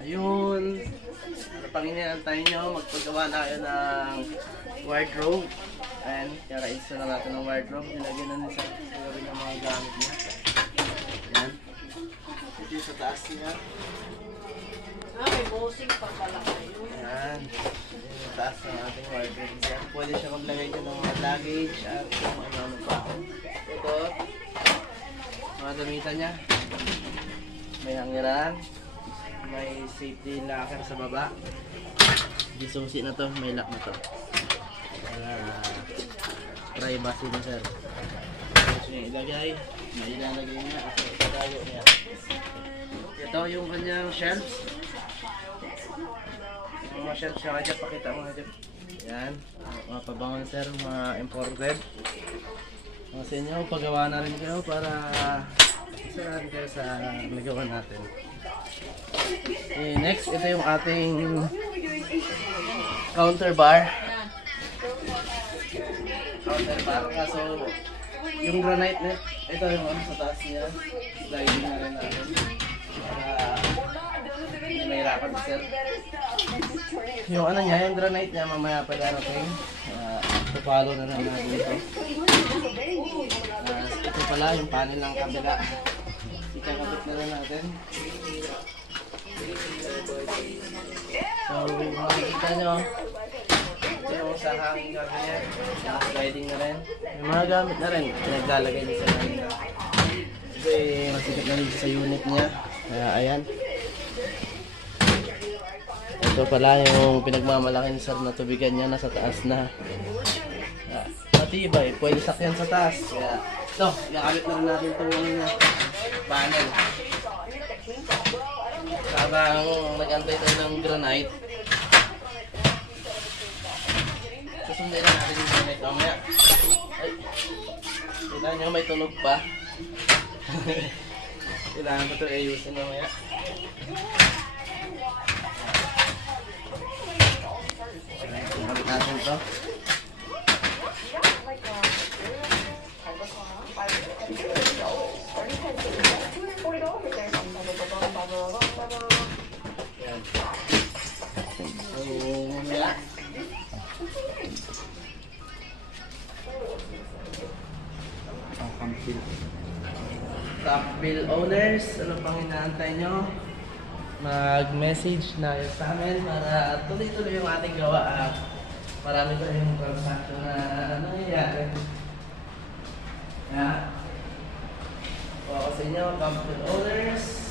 Ayun. Ano pang inaantay nyo? Magpagawa na kayo ng wardrobe. Ayan, kaka-install na natin ng wardrobe. Nilagyan na niya sa gawin ng mga gamit niya. Ayan. Ito yung sa taas niya. May bossing pa pala kayo. Ayan. Ito yung taas ng ating wardrobe. Ayan. Pwede siya maglagay dyan ng mga luggage at kung ano-ano pa. Ito. Mga damitan niya. May hangiran. May safety locker sa baba. Di susi na to, may lock na to. Privacy na sir. Gusto niya ilagay, may ilalagay niya kasi itatayo niya. Ito yung kanyang shelves. Yung mga shelves siya kaya pakita mo natin. Yan, mga pabangon sir, mga imported. Sa inyo, pagawa na rin kayo para saan kayo sa nagawa natin. Okay, next, ito yung ating counter bar. Counter bar. Kaso, yung granite net, ito yung ano sa taas niya. Sliding na rin natin. Para hindi mahirapan sir. Yung ano niya, yung granite niya, mamaya pa darating. Tupalo na lang natin ito. Ito pala, yung panel ng kabila. Ikakabit na rin natin. So, makikita nyo, ito yung sa hanging gamit niya, sliding na rin. Yung mga gamit na rin, pinaglalagay niya sa kanina. Kasi masikat na rin sa unit niya. Kaya ayan. Ito pala yung pinagmamalaki ni sir na tubigan niya, nasa taas na. Matibay, pwede sakyan sa taas. Kaya ito, ikakabit na rin natin itong panel. Habang nag-antay tayo ng granite, susundin na natin yung granite mamaya. Ay, kailangan nyo may tunog pa. Kailangan ko ito ayusin mamaya. Balik natin ito. Yan. So, mamaya. Top bill owners, ano pang inaantay nyo? Mag-message na yun sa amin para tuloy-tuloy yung ating gawa at marami pa yung transaction na nangyayari. Kaya, po ako sa inyo, top bill owners.